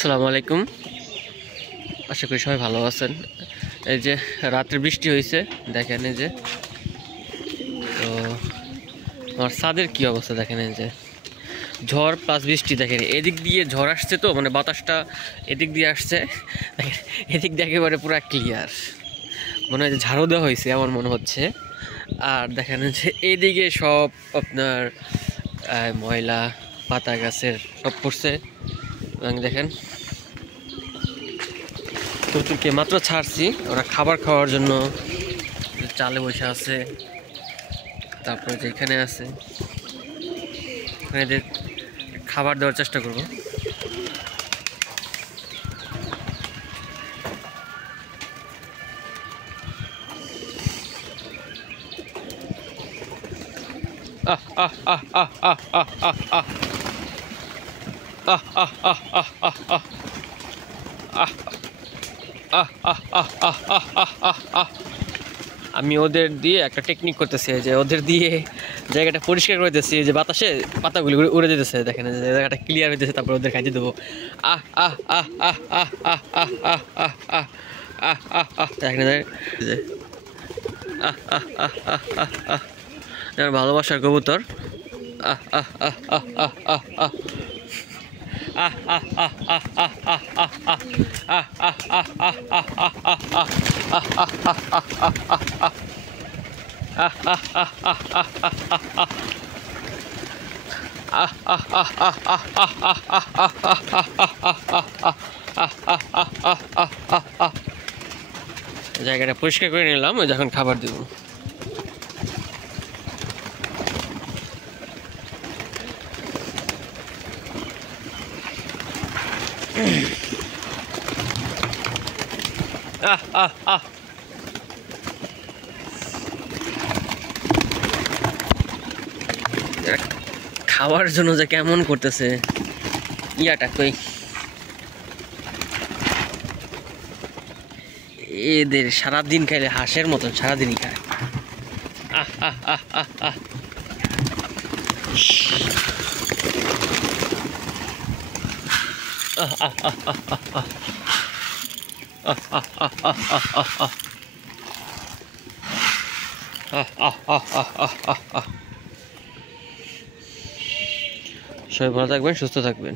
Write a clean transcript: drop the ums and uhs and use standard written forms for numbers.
আসসালামু আলাইকুম। আশা করি সবাই ভালো আছেন। এই যে রাত্রে বৃষ্টি হয়েছে, দেখেন এই যে। তো আমার ছাদের কি অবস্থা দেখেন, এই যে ঝড় প্লাস বৃষ্টি। দেখেন এদিক দিয়ে ঝড় আসছে, তো মানে বাতাসটা এদিক দিয়ে আসছে, এদিক দিয়ে একেবারে পুরো ক্লিয়ার, মনে হয় যে ঝাড়ু দেওয়া হয়েছে আমার মনে হচ্ছে। আর দেখেন যে এইদিকে সব আপনার ময়লা পাতা গাছের সব পড়ছে। দেখেন কবুতরকে মাত্র ছাড়ছি, ওরা খাবার খাওয়ার জন্য চালে বসে আছে। তারপরে যে এখানে আছে, এদের খাবার দেওয়ার চেষ্টা করবো। আহ আহ আহ আহ আহ আহ আহ আহ আহ আহ আহ আহ আহ আহ। আমি ওদের দিয়ে একটা টেকনিক করতেছি, যে ওদের দিয়ে জায়গাটা পরিষ্কার করে দিতেছি, যে বাতাসে পাতাগুলি উড়ে যেতেছে। দেখেন যে জায়গাটা ক্লিয়ার হইতেছে, তারপর ওদের খাইতে দেবো। আহ আহ আহ আহ আহ আহ আহ আহ আহ আহ আহ আহ আহ দেখেন আহ আহ আহ আহ আহ আহ ভালোবাসার কবুতর। আহ আহ আহ আহ আহ আহ আহ আহ আহ আহ আহ আহ আহ আহ আহ আহ আহ আহ জায়গাটা পরিষ্কার করে নিলাম, যখন খাবার দেব। খাওয়ার জন্য যে কেমন করতেছে ইয়াটা কই, এদের সারাদিন খাইলে হাঁসের মতন সারাদিনই খায়। আহ আহ আহ আহ আহ সবাই ভালো থাকবেন, সুস্থ থাকবেন।